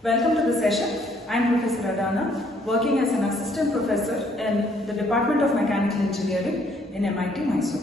Welcome to the session. I am Professor Adana, working as an assistant professor in the Department of Mechanical Engineering in MIT Mysore.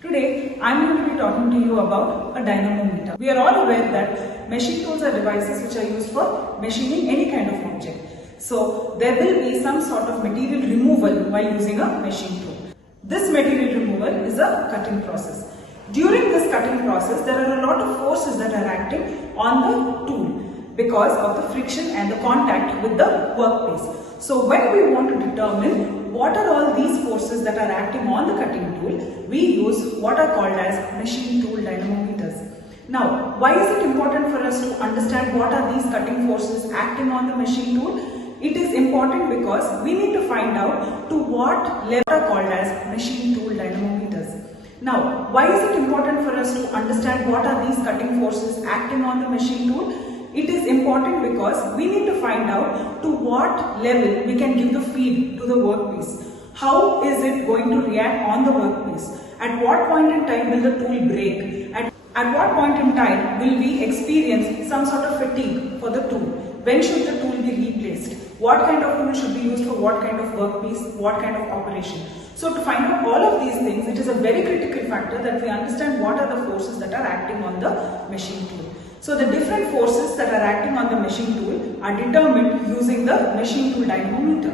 Today, I am going to be talking to you about a dynamometer. We are all aware that machine tools are devices which are used for machining any kind of object. So, there will be some sort of material removal while using a machine tool. This material removal is a cutting process. During this cutting process, there are a lot of forces that are acting on the tool because of the friction and the contact with the workpiece. So when we want to determine what are all these forces that are acting on the cutting tool, we use what are called as machine tool dynamometers. Now, why is it important for us to understand what are these cutting forces acting on the machine tool? It is important because we need to find out to what level are called as machine tool dynamometers. Now, why is it important for us to understand what are these cutting forces acting on the machine tool? It is important because we need to find out to what level we can give the feed to the workpiece. How is it going to react on the workpiece? At what point in time will the tool break? At what point in time will we experience some sort of fatigue for the tool? When should the tool be replaced? What kind of tool should be used for what kind of workpiece, what kind of operation? So to find out all of these things, it is a very critical factor that we understand what are the forces that are acting on the machine tool. So the different forces that are acting on the machine tool are determined using the machine tool dynamometer.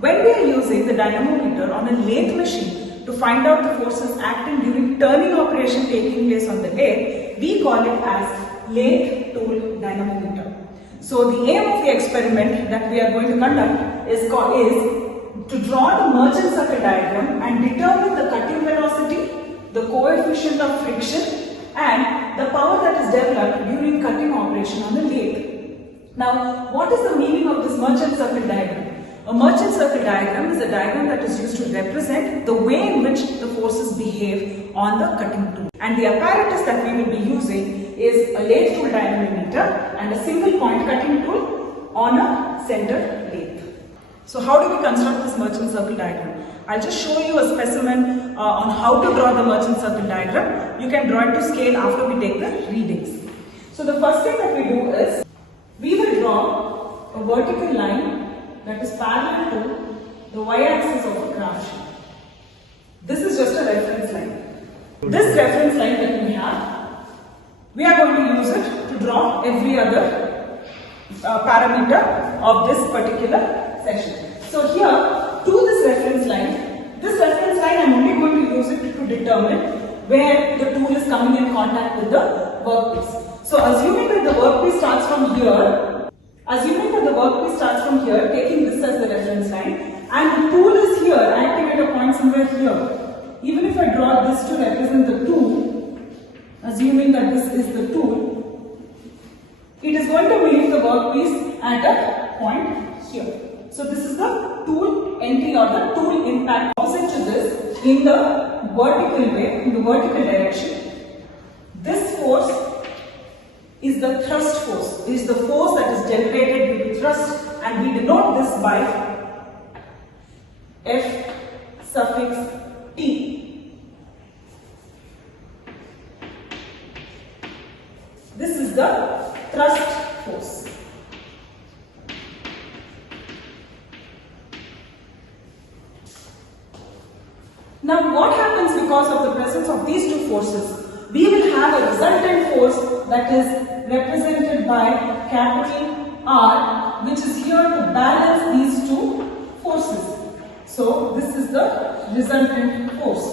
When we are using the dynamometer on a lathe machine to find out the forces acting during turning operation taking place on the lathe, we call it as lathe tool dynamometer. So the aim of the experiment that we are going to conduct is to draw the merchant circle diagram and determine the cutting velocity, the coefficient of friction and the power that is developed during cutting operation on the lathe. Now, what is the meaning of this merchant circle diagram? A merchant circle diagram is a diagram that is used to represent the way in which the forces behave on the cutting tool. And the apparatus that we will be using is a lathe tool dynamometer and a single point cutting tool on a center lathe. So how do we construct this merchant circle diagram? I'll just show you a specimen on how to draw the merchant circle diagram. You can draw it to scale after we take the readings. So the first thing that we do is, we will draw a vertical line that is parallel to the y-axis of a craft sheet. This is just a reference line. This reference line that we have, we are going to use it to draw every other parameter of this particular session. So here, to this reference line I am only going to use it to determine where the tool is coming in contact with the workpiece. So assuming that the workpiece starts from here, taking this as the reference line, and the tool is here, acting at a point somewhere here. Even if I draw this to represent the tool, assuming that this is the tool, it is going to meet the workpiece at a point here. So this is the tool entry or the tool impact. Opposite to this, in the vertical way, in the vertical direction, this force is the thrust force. It is the force that is generated due to thrust, and we denote this by F suffix T. This is the thrust force. Now what happens because of the presence of these two forces? We will have a resultant force that is represented by capital R, which is here to balance these two forces. So this is the resultant force.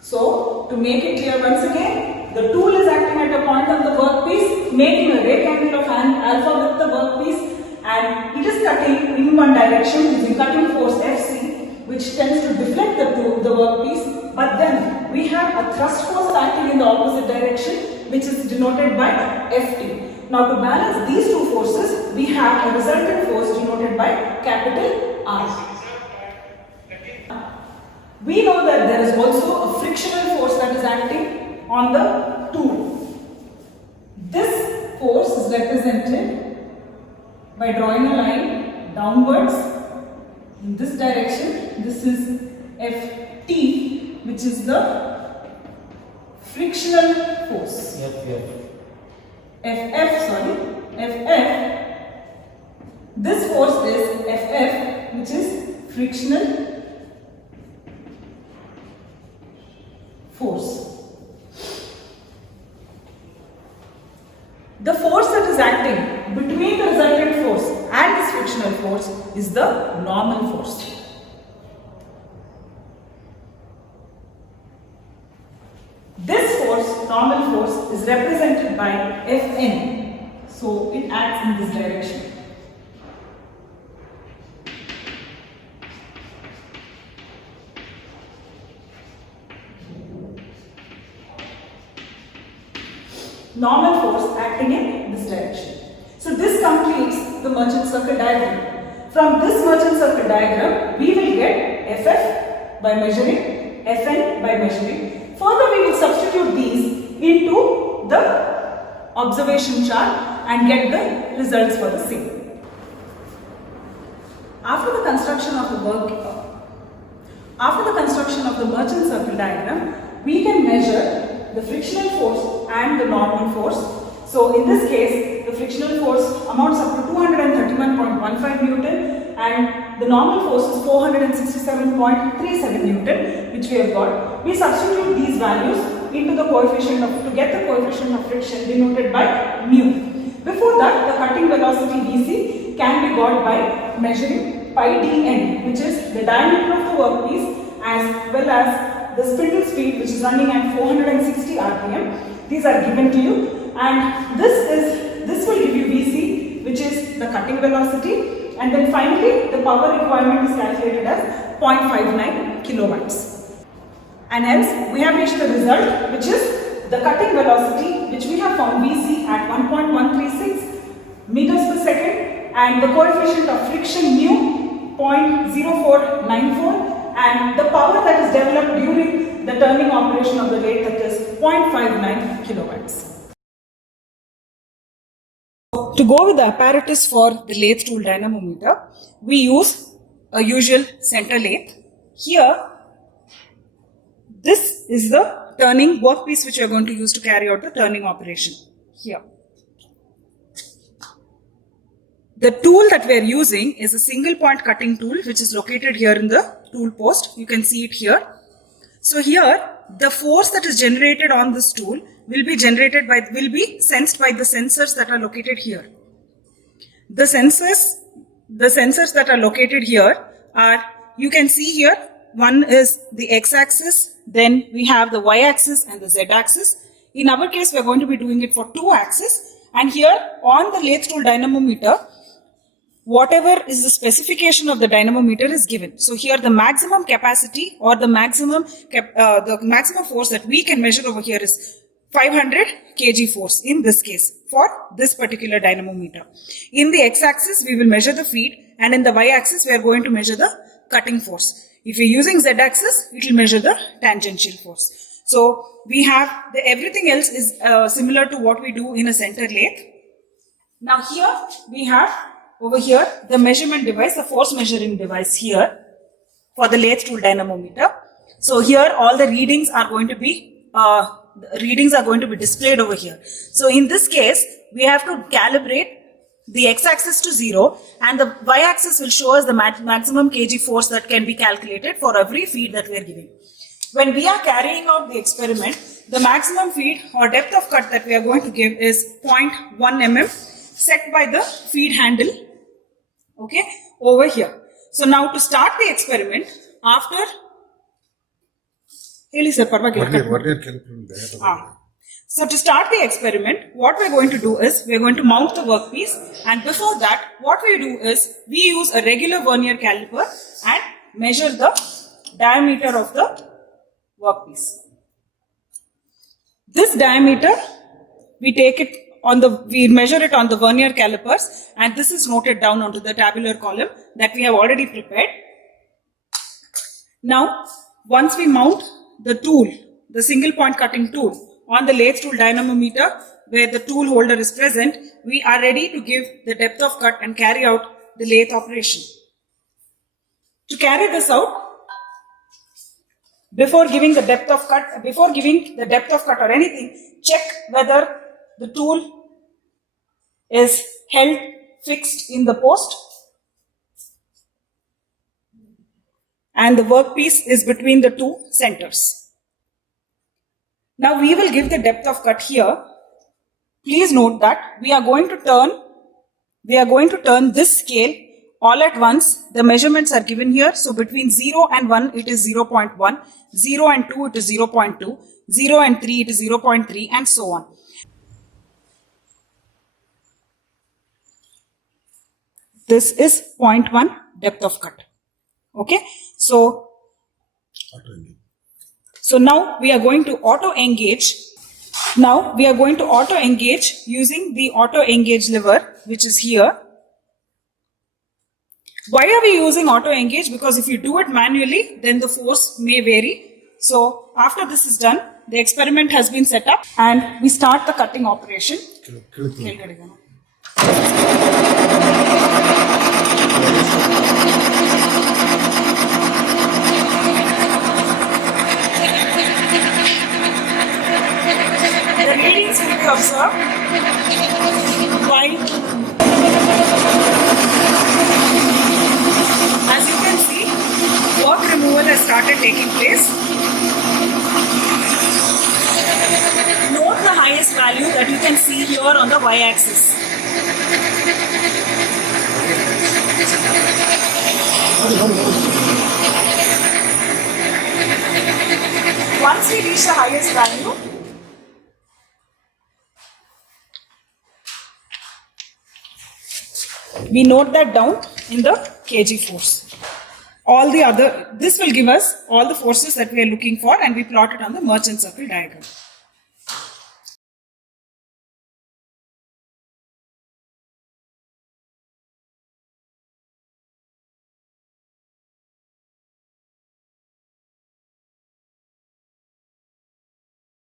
So to make it clear once again, the tool is acting at a point on the workpiece, making a rectangle of alpha with the workpiece, and it is cutting in one direction using cutting force Fc, which tends to deflect the workpiece, but then we have a thrust force acting in the opposite direction, which is denoted by Ft. Now to balance these two forces, we have a resultant force denoted by capital R. We know that there is also a frictional force that is acting on the tool. This force is represented by drawing a line downwards in this direction. This is Ft, which is the frictional force. FF. This force is FF, which is frictional force. The force that is acting between the resultant force and this frictional force is the normal force. This force, normal force, is represented by Fn. So it acts in this direction. Normal force acting in this direction. So this completes the merchant circle diagram. From this merchant circle diagram, we will get Ff by measuring, Fn by measuring. Further, we will substitute these into the observation chart and get the results for the same. After the construction of the merchant circle diagram, we can measure the frictional force and the normal force. So in this case, the frictional force amounts up to 231.15 Newton and the normal force is 467.37 Newton, which we have got. We substitute these values into the coefficient to get the coefficient of friction denoted by mu. Before that, the cutting velocity Vc can be got by measuring pi dn, which is the diameter of the workpiece, as well as the spindle speed, which is running at 460 rpm. These are given to you, and this will give you Vc, which is the cutting velocity, and then finally the power requirement is calculated as 0.59 kilowatts. And hence we have reached the result, which is the cutting velocity, which we have found Vc at 1.136 meters per second, and the coefficient of friction mu 0.0494, and the power that is developed during the turning operation of the lathe, that is 0.59 kilowatts. To go with the apparatus for the lathe tool dynamometer, we use a usual center lathe. Here, this is the turning workpiece which we are going to use to carry out the turning operation. Here. The tool that we are using is a single point cutting tool, which is located here in the tool post. You can see it here. So here, the force that is generated on this tool will be sensed by the sensors that are located here. The sensors that are located here are, you can see here, one is the x-axis, then we have the y-axis and the z-axis. In our case, we are going to be doing it for 2 axes, and here on the lathe tool dynamometer, whatever is the specification of the dynamometer is given. So here the maximum capacity or the maximum force that we can measure over here is 500 kg force in this case for this particular dynamometer. In the x-axis we will measure the feed, and in the y-axis we are going to measure the cutting force. If you're using z-axis, it will measure the tangential force. So we have everything else is similar to what we do in a center lathe. Now here we have over here the measurement device, the force measuring device here for the lathe tool dynamometer. So here all the readings are going to be displayed over here. So in this case we have to calibrate the x-axis to 0, and the y-axis will show us the maximum kg force that can be calculated for every feed that we are giving. When we are carrying out the experiment, the maximum feed or depth of cut that we are going to give is 0.1 mm set by the feed handle, okay, over here. So now to start the experiment, after so to start the experiment, what we are going to do is we are going to mount the workpiece, and before that what we do is we use a regular vernier caliper and measure the diameter of the workpiece. This diameter we measure it on the vernier calipers, and this is noted down onto the tabular column that we have already prepared. Now once we mount the tool, the single point cutting tool, on the lathe tool dynamometer where the tool holder is present, we are ready to give the depth of cut and carry out the lathe operation. To carry this out, before giving the depth of cut or anything, check whether the tool is held fixed in the post and the workpiece is between the two centers. Now we will give the depth of cut here. Please note that we are going to turn this scale all at once. The measurements are given here. So between 0 and 1 it is 0.1, 0 and 2 it is 0.2, 0 and 3 it is 0.3 and so on. This is 0.1 depth of cut. Okay. So now we are going to auto engage. Now we are going to auto engage using the auto engage lever, which is here. Why are we using auto engage? Because if you do it manually, then the force may vary. So after this is done, the experiment has been set up and we start the cutting operation. The readings will be observed while, as you can see, work removal has started taking place. Note the highest value that you can see here on the y-axis. Once we reach the highest value, we note that down in the kg force. This will give us all the forces that we are looking for and we plot it on the merchant circle diagram.